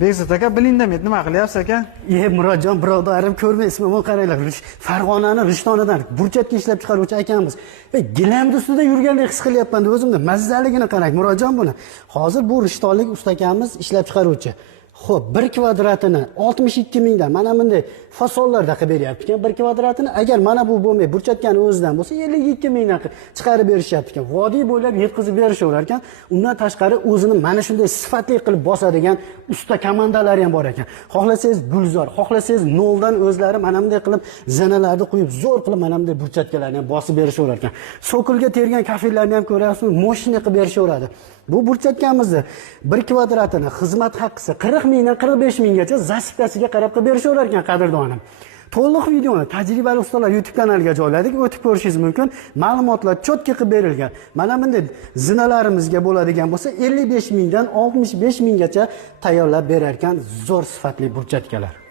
Bekzod aka, bilingdami, nima qilyapsiz aka? Murodjon birodarim, ko'rmaysizmi? Mana qaranglar, Farg'onaning Rishtonidan burchatga ishlab chiqaruvchi akamiz. Gilamni ustida yurgandek his qilyapman o'zimni. Mazzaligini qarang, Murodjon buni. Hozir bu rishtonlik ustakamiz ishlab chiqaruvchi. Xo'p, 1 kvadratini 62 mingdan mana bunday fasonlarda qilib beryapti ekan. 1 kvadratini agar mana bu bo'lmay burchatgani o'zidan bo'lsa 52 mingdan chiqarib berishyapti ekan. Vodiy bo'ylab yetkazib berishaverar ekan. Undan tashqari o'zini mana shunday sifatli qilib bosadigan usta komandalari ham bor ekan. Xohlasangiz gulzor, xohlasangiz noldan o'zlari mana bunday qilib zanalarni qo'yib zo'r qilib mana bunday burchatkalarni ham bosib berishaverar ekan. Sokulga tergan kafillarni ham ko'rasizmi? Moshina qilib berishaveradi. Bu burchatkamizni 1 kvadratini xizmat haqqisi 40 mingdan 45 minggacha zasipkasiga qarab qilib berishaverar ekan, qadrdonim. To'liq videoni tajribali ustalar YouTube kanaliga joyladik, o'tib ko'rishingiz mumkin. Ma'lumotlar cho'tka qilib berilgan. Mana bunday zinalarimizga bo'ladigan bo'lsa 55 mingdan 65 minggacha tayyorlab berar ekan zo'r sifatli burchatkalar.